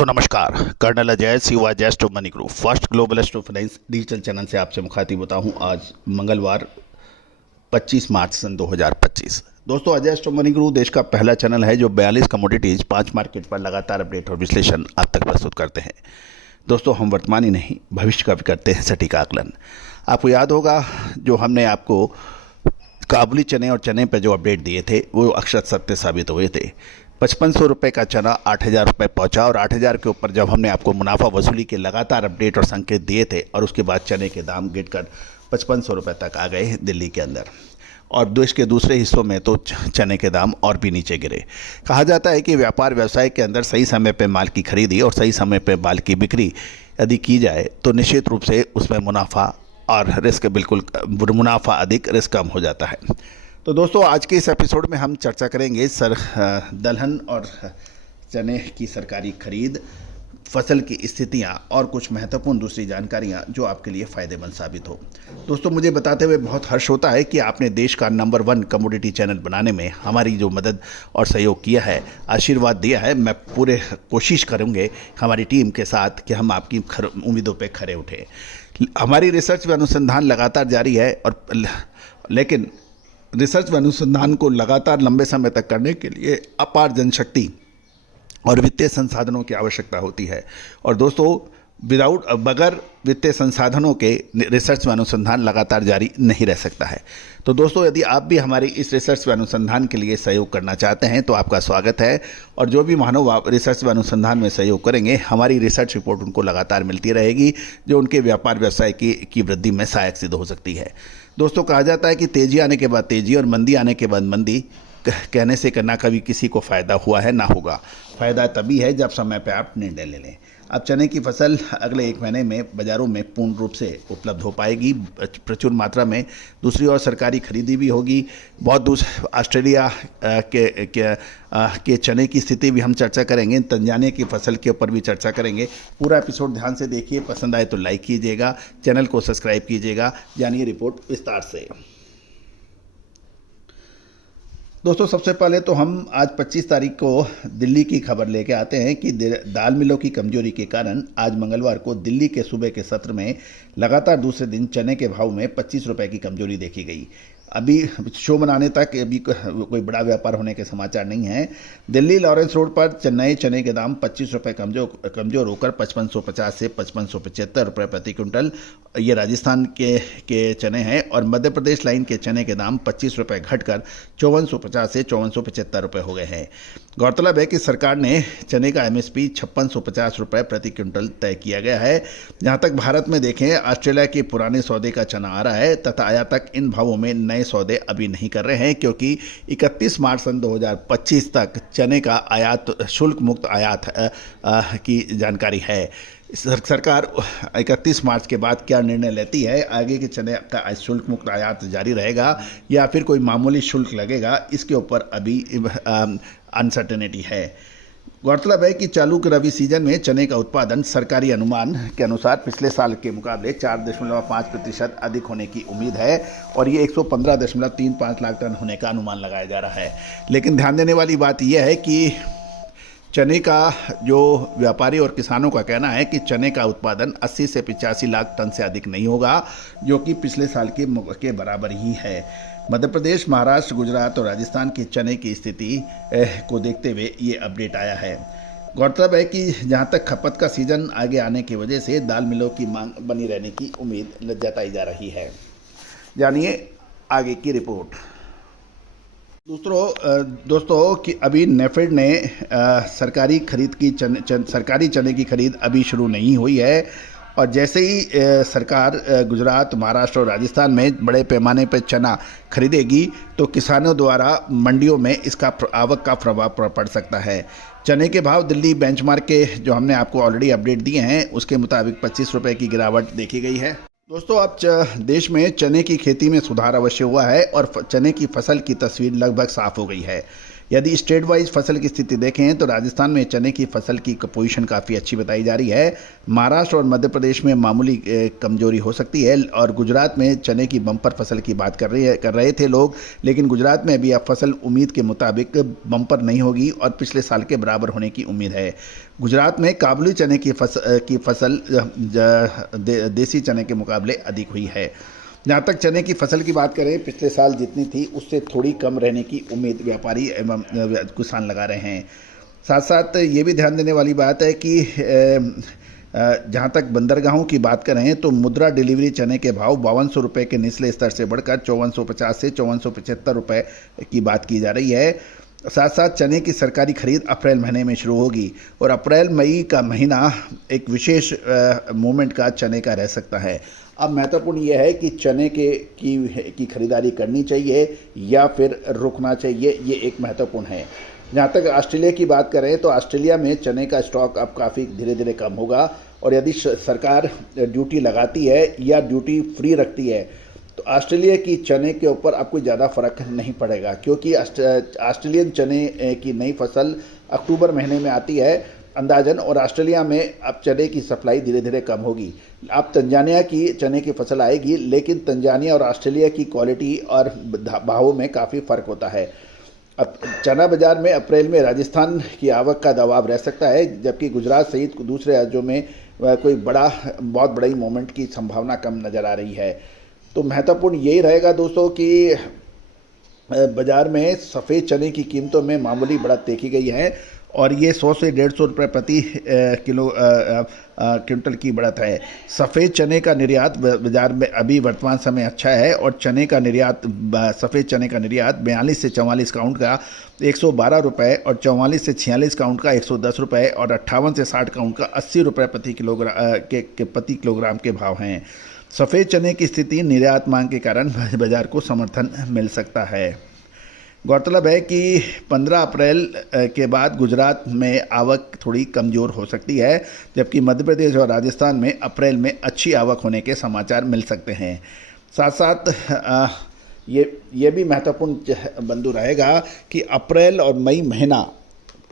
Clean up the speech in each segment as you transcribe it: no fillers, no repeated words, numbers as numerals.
दोस्तों नमस्कार। कर्नल अजय सिवा जैस्ट money group first global astro finance digital channel से आपसे मुखातिब होता हूं। आज मंगलवार 25 मार्च सन 2025। दोस्तों अजय एस्ट्रो मनी ग्रुप देश का पहला चैनल है जो 42 कमोडिटीज 5 मार्केट पर लगातार अपडेट और विश्लेषण आप तक प्रस्तुत करते हैं। दोस्तों हम वर्तमान ही नहीं भविष्य का भी करते हैं सटीक आकलन। आपको याद होगा जो हमने आपको काबुली चने और चने पर जो अपडेट दिए थे वो अक्षर सत्य साबित हुए थे। 5500 रुपये का चना 8000 रुपये पहुँचा और 8000 के ऊपर जब हमने आपको मुनाफा वसूली के लगातार अपडेट और संकेत दिए थे और उसके बाद चने के दाम गिरकर 5500 रुपये तक आ गए दिल्ली के अंदर, और देश के दूसरे हिस्सों में तो चने के दाम और भी नीचे गिरे। कहा जाता है कि व्यापार व्यवसाय के अंदर सही समय पर माल की खरीदी और सही समय पर माल की बिक्री यदि की जाए तो निश्चित रूप से उसमें मुनाफा और रिस्क बिल्कुल मुनाफा अधिक रिस्क कम हो जाता है। तो दोस्तों आज के इस एपिसोड में हम चर्चा करेंगे दलहन और चने की सरकारी खरीद, फसल की स्थितियां और कुछ महत्वपूर्ण दूसरी जानकारियां जो आपके लिए फ़ायदेमंद साबित हो। दोस्तों मुझे बताते हुए बहुत हर्ष होता है कि आपने देश का नंबर 1 कमोडिटी चैनल बनाने में हमारी जो मदद और सहयोग किया है, आशीर्वाद दिया है। मैं पूरे कोशिश करूँगे हमारी टीम के साथ कि हम आपकी उम्मीदों पर खरे उठें। हमारी रिसर्च व अनुसंधान लगातार जारी है लेकिन रिसर्च व अनुसंधान को लगातार लंबे समय तक करने के लिए अपार जनशक्ति और वित्तीय संसाधनों की आवश्यकता होती है। और दोस्तों बगैर वित्तीय संसाधनों के रिसर्च व अनुसंधान लगातार जारी नहीं रह सकता है। तो दोस्तों यदि आप भी हमारी इस रिसर्च व अनुसंधान के लिए सहयोग करना चाहते हैं तो आपका स्वागत है। और जो भी मानव रिसर्च व अनुसंधान में सहयोग करेंगे हमारी रिसर्च रिपोर्ट उनको लगातार मिलती रहेगी जो उनके व्यापार व्यवसाय की वृद्धि में सहायक सिद्ध हो सकती है। दोस्तों कहा जाता है कि तेजी आने के बाद तेजी और मंदी आने के बाद मंदी कहने से करना कभी किसी को फ़ायदा हुआ है ना होगा। फ़ायदा तभी है जब समय पर आप निर्णय ले लें। अब चने की फसल अगले 1 महीने में बाज़ारों में पूर्ण रूप से उपलब्ध हो पाएगी प्रचुर मात्रा में। दूसरी ओर सरकारी खरीदी भी होगी। बहुत ऑस्ट्रेलिया के चने की स्थिति भी हम चर्चा करेंगे। तंजानिया की फसल के ऊपर भी चर्चा करेंगे। पूरा एपिसोड ध्यान से देखिए, पसंद आए तो लाइक कीजिएगा, चैनल को सब्सक्राइब कीजिएगा। जानिए रिपोर्ट विस्तार से। दोस्तों सबसे पहले तो हम आज 25 तारीख को दिल्ली की खबर लेके आते हैं कि दाल मिलों की कमजोरी के कारण आज मंगलवार को दिल्ली के सुबह के सत्र में लगातार दूसरे दिन चने के भाव में 25 रुपये की कमजोरी देखी गई। अभी शो मनाने तक अभी कोई बड़ा व्यापार होने के समाचार नहीं है। दिल्ली लॉरेंस रोड पर नए चने के दाम 25 रुपये कमजोर होकर 5550 से 5575 रुपये प्रति क्विंटल, ये राजस्थान के चने हैं। और मध्य प्रदेश लाइन के चने के दाम 25 रुपये घटकर 5450 से 5475 रुपये हो गए हैं। गौरतलब है कि सरकार ने चने का MSP 5650 रुपये प्रति क्विंटल तय किया गया है। जहां तक भारत में देखें ऑस्ट्रेलिया के पुराने सौदे का चना आ रहा है तथा आयातक इन भावों में नए सौदे अभी नहीं कर रहे हैं क्योंकि 31 मार्च सन 2025 तक चने का आयात शुल्क मुक्त आयात की जानकारी है। सरकार 31 मार्च के बाद क्या निर्णय लेती है, आगे के चने का शुल्क मुक्त आयात जारी रहेगा या फिर कोई मामूली शुल्क लगेगा, इसके ऊपर अभी अनसर्टेनिटी है। गौरतलब है कि चालू रबी सीजन में चने का उत्पादन सरकारी अनुमान के अनुसार पिछले साल के मुकाबले 4.5% अधिक होने की उम्मीद है और ये 115.35 लाख टन होने का अनुमान लगाया जा रहा है। लेकिन ध्यान देने वाली बात यह है कि चने का जो व्यापारी और किसानों का कहना है कि चने का उत्पादन 80 से 85 लाख टन से अधिक नहीं होगा, जो कि पिछले साल के बराबर ही है। मध्य प्रदेश, महाराष्ट्र, गुजरात और राजस्थान के चने की स्थिति को देखते हुए ये अपडेट आया है। गौरतलब है कि जहां तक खपत का सीजन आगे आने की वजह से दाल मिलों की मांग बनी रहने की उम्मीद जताई जा रही है। जानिए आगे की रिपोर्ट। दोस्तों कि अभी नेफेड ने सरकारी खरीद की सरकारी चने की खरीद अभी शुरू नहीं हुई है और जैसे ही सरकार गुजरात, महाराष्ट्र और राजस्थान में बड़े पैमाने पर चना खरीदेगी तो किसानों द्वारा मंडियों में इसका आवक का प्रभाव पड़ सकता है। चने के भाव दिल्ली बेंचमार्क के जो हमने आपको ऑलरेडी अपडेट दिए हैं उसके मुताबिक 25 रुपये की गिरावट देखी गई है। दोस्तों अब देश में चने की खेती में सुधार अवश्य हुआ है और चने की फसल की तस्वीर लगभग साफ हो गई है। यदि स्टेट वाइज फसल की स्थिति देखें तो राजस्थान में चने की फसल की पोजीशन काफ़ी अच्छी बताई जा रही है। महाराष्ट्र और मध्य प्रदेश में मामूली कमजोरी हो सकती है और गुजरात में चने की बम्पर फसल की बात कर रहे थे लोग, लेकिन गुजरात में भी अब फसल उम्मीद के मुताबिक बम्पर नहीं होगी और पिछले साल के बराबर होने की उम्मीद है। गुजरात में काबुली चने की फसल देसी चने के मुकाबले अधिक हुई है। जहाँ तक चने की फसल की बात करें, पिछले साल जितनी थी उससे थोड़ी कम रहने की उम्मीद व्यापारी एवं किसान लगा रहे हैं। साथ साथ ये भी ध्यान देने वाली बात है कि जहाँ तक बंदरगाहों की बात करें तो मुद्रा डिलीवरी चने के भाव 5200 रुपये के निचले स्तर से बढ़कर 5450 से 5475 रुपये की बात की जा रही है। साथ साथ चने की सरकारी खरीद अप्रैल महीने में शुरू होगी और अप्रैल मई का महीना एक विशेष मोमेंट का चने का रह सकता है। अब महत्वपूर्ण यह है कि चने की खरीदारी करनी चाहिए या फिर रुकना चाहिए, ये एक महत्वपूर्ण है। जहाँ तक ऑस्ट्रेलिया की बात करें तो ऑस्ट्रेलिया में चने का स्टॉक अब काफ़ी धीरे धीरे कम होगा और यदि सरकार ड्यूटी लगाती है या ड्यूटी फ्री रखती है तो ऑस्ट्रेलिया की चने के ऊपर अब कोई ज़्यादा फर्क नहीं पड़ेगा, क्योंकि ऑस्ट्रेलियन चने की नई फसल अक्टूबर महीने में आती है अंदाजन, और ऑस्ट्रेलिया में अब चने की सप्लाई धीरे धीरे कम होगी। अब तंजानिया की चने की फसल आएगी, लेकिन तंजानिया और ऑस्ट्रेलिया की क्वालिटी और भावों में काफ़ी फ़र्क होता है। अब चना बाज़ार में अप्रैल में राजस्थान की आवक का दबाव रह सकता है, जबकि गुजरात सहित दूसरे राज्यों में कोई बहुत बड़ी मोमेंट की संभावना कम नज़र आ रही है। तो महत्वपूर्ण यही रहेगा दोस्तों कि बाज़ार में सफ़ेद चने की कीमतों में मामूली बढ़त देखी गई है और ये 100 से 150 रुपये प्रति क्विंटल की बढ़त है। सफ़ेद चने का निर्यात बाज़ार में अभी वर्तमान समय अच्छा है और सफ़ेद चने का निर्यात 42 से 44 काउंट का 112 रुपये और 44 से 46 काउंट का 110 रुपये और 58 से 60 काउंट का 80 रुपये प्रति किलोग्राम के भाव हैं। सफ़ेद चने की स्थिति निर्यात मांग के कारण बाज़ार को समर्थन मिल सकता है। गौरतलब है कि 15 अप्रैल के बाद गुजरात में आवक थोड़ी कमज़ोर हो सकती है, जबकि मध्य प्रदेश और राजस्थान में अप्रैल में अच्छी आवक होने के समाचार मिल सकते हैं। साथ साथ ये भी महत्वपूर्ण बिंदु रहेगा कि अप्रैल और मई महीना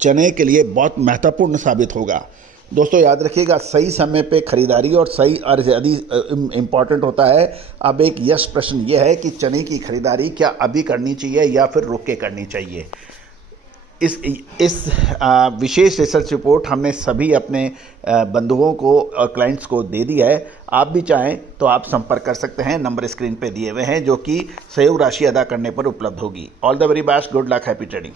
चने के लिए बहुत महत्वपूर्ण साबित होगा। दोस्तों याद रखिएगा, सही समय पे खरीदारी और सही और ज़्यादा इम्पॉर्टेंट होता है। अब एक यस प्रश्न ये है कि चने की खरीदारी क्या अभी करनी चाहिए या फिर रुक के करनी चाहिए। इस विशेष रिसर्च रिपोर्ट हमने सभी अपने बंधुओं को और क्लाइंट्स को दे दी है। आप भी चाहें तो आप संपर्क कर सकते हैं, नंबर स्क्रीन पे दिए हुए हैं, जो कि सहयोग राशि अदा करने पर उपलब्ध होगी। All the very best, good luck, happy trading.